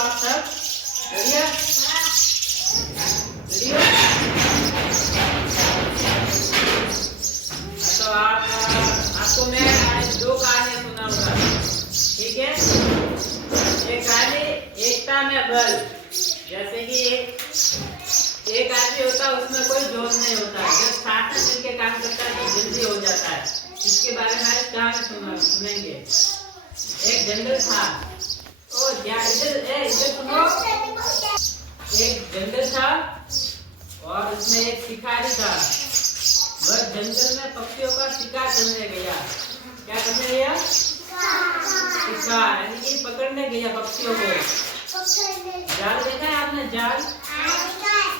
आप सब? बढ़िया? बढ़िया? तो आपको मैं आज दो कहानियां सुनाऊंगा, ठीक है? एक कहानी एकता में बल। जैसे कि एक आदमी होता है, उसमें कोई जोश नहीं होता है, जब साथ में मिलकर काम करता है तो जल्दी हो जाता है। इसके बारे में आज कहानी सुनेंगे। एक जंगल था, इधर सुनो। एक जंगल था और उसमें एक शिकारी था। वह जंगल में पक्षियों का शिकार करने गया। क्या करने गया? शिकार, यानी कि पकड़ने गया पक्षियों को। जाल देखा है आपने? जाल,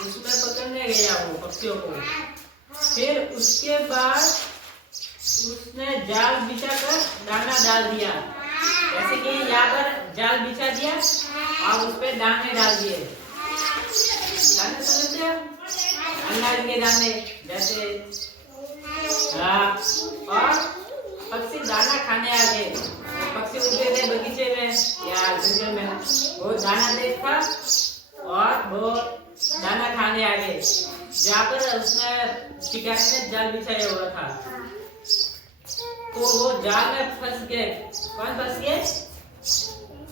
उसमें पकड़ने गया वो पक्षियों को। फिर उसके बाद उसने जाल बिछाकर दाना डाल दिया। जैसे कि यहाँ पर जाल बिछा दिया और उस पर दाने डाल दिए। दाने समझते हो? अनाज के दाने जैसे। और पक्षी दाना खाने आ गए। पक्षी उड़ते थे बगीचे में या जंगल में, वो दाना देखा और वो दाना खाने आ गए जहाँ पर उसने शिकारी ने जाल बिछाया हुआ था। तो वो जाल में फंस गए। कौन फंस गए?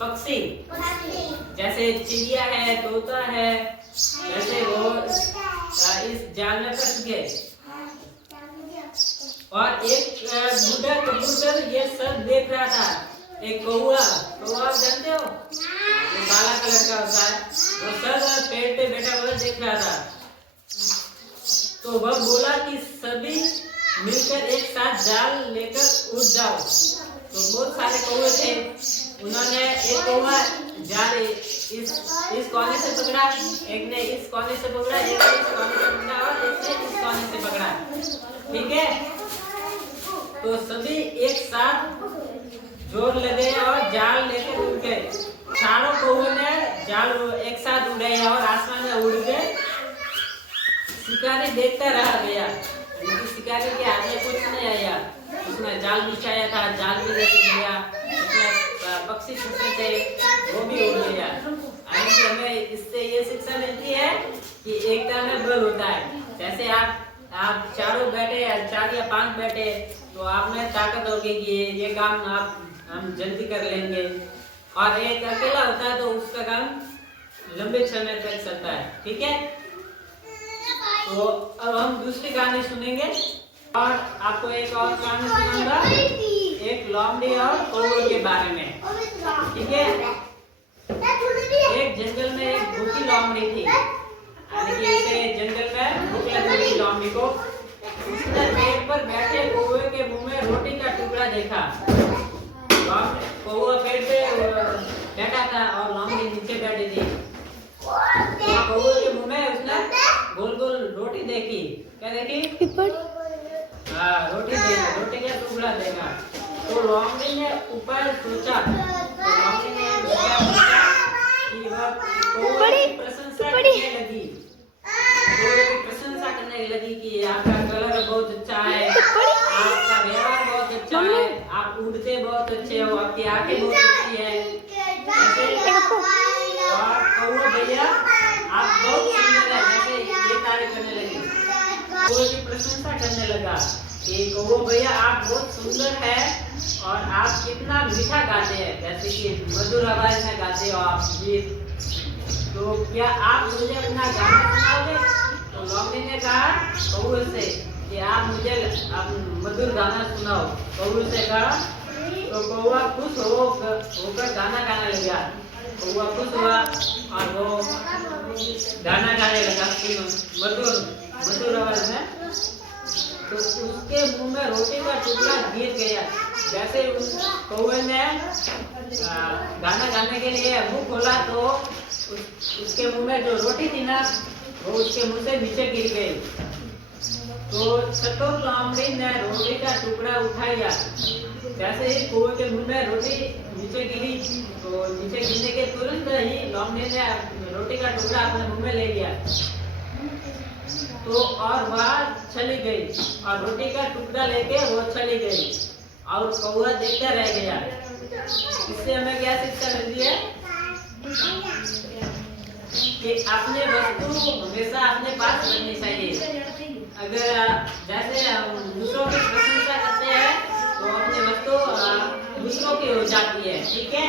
पक्षी। जैसे चिड़िया है, तोता है, जैसे वो इस जाल में फंस गए। और एक बूढ़ा कबूतर ये सब देख रहा था। एक कौवा आप जानते हो? वो काला कलर का होता है, वो सब पेड़ पे बैठा हुआ देख रहा था। तो वह बोला कि सभी मिलकर एक साथ जाल लेकर उड़ जाओ। तो बहुत सारे कौवे थे, उन्होंने एक कौवा जाल इस कोने से पकड़ा, एक ने इस कोने से पकड़ा, एक ने इस कोने से पकड़ा और एक ने इस कोने से पकड़ा, ठीक है? तो सभी एक साथ जोर लगे और जाल लेकर उड़ गए। चारों कौवे ने जाल एक साथ उड़े और आसमान में उड़ गए। शिकारी देखता रह गया, लेकिन शिकारी के हाथ में कुछ नहीं आया। उसने जाल बिछाया था, जाल भी लेके गया। उसमें पक्षी छूटे थे, वो भी उड़ गया। हमें इससे ये शिक्षा मिलती है कि एकता में बल होता है। जैसे आप चारों बैठे, 4 या 5 बैठे, तो आप में ताकत होगी कि ये काम हम जल्दी कर लेंगे। और एक अकेला होता है तो उसका काम लंबे समय तक चलता है, ठीक है? तो अब हम दूसरी कहानी सुनेंगे और आपको एक और कहानी सुनाऊंगा, एक लोमड़ी और कौवे के बारे में, ठीक है? एक जंगल में एक भूखी लोमड़ी थी। जंगल में भूख लगी लोमड़ी को। उसने पेड़ पर बैठे कौवे के मुंह में रोटी का टुकड़ा देखा। कौवा पेड़ पे बैठा था और लोमड़ी नीचे बैठी थी। कौवे के मुंह में उसने गोल गोल रोटी देखी। क्या देखी? रोटी देखी, रोटी का टुकड़ा देखा। तो लोमड़ी ने ऊपर सोचा, लोमड़ी ने कि वह कौवे की प्रशंसा करने लगी। कौवे की प्रशंसा करने लगी कि आपका कलर बहुत अच्छा है, आपका व्यवहार बहुत अच्छा है, आप उड़ते बहुत अच्छे हो, आपकी आंखें बहुत अच्छी है। और कौवा भैया आप बहुत सुंदर है, जैसे ये तारीफ करने लगी। कौवे की प्रशंसा करने लगा कि कौवा भैया आप बहुत सुंदर है और आप कितना मीठा गाते हैं, जैसे कि मधुर आवाज में गाते हो आप गीत। तो क्या आप मुझे अपना गाना सुनाओगे? तो लोमड़ी ने कहा कौवे से कि आप मुझे मधुर गाना सुनाओ। कौवे से कहा, तो कौवा खुश होकर गाना गाने लगा। कौवा खुश हुआ और वो गाना गाने लगा मधुर आवाज में। तो उसके मुंह में रोटी का टुकड़ा गिर गया। जैसे उस कौवे ने गाना गाने के लिए मुंह खोला तो उसके मुंह में जो रोटी थी ना, वो उसके मुंह से नीचे गिर गई। तो चतुर लोमड़ी ने रोटी का टुकड़ा उठाया। जैसे ही कौवे के मुंह में रोटी नीचे गिरी, तो नीचे गिरने के तुरंत ही लोमड़ी ने रोटी का टुकड़ा अपने मुंह में ले लिया। तो और वह चली गई और रोटी का टुकड़ा लेके वो चली गई और कौवा देखता रह गया। इससे हमें क्या शिक्षा मिलती है? कि अपने वस्तु हमेशा अपने पास रखनी चाहिए। अगर जैसे हम दूसरों की प्रशंसा करते हैं तो अपनी वस्तु दूसरों की हो जाती है, ठीक है।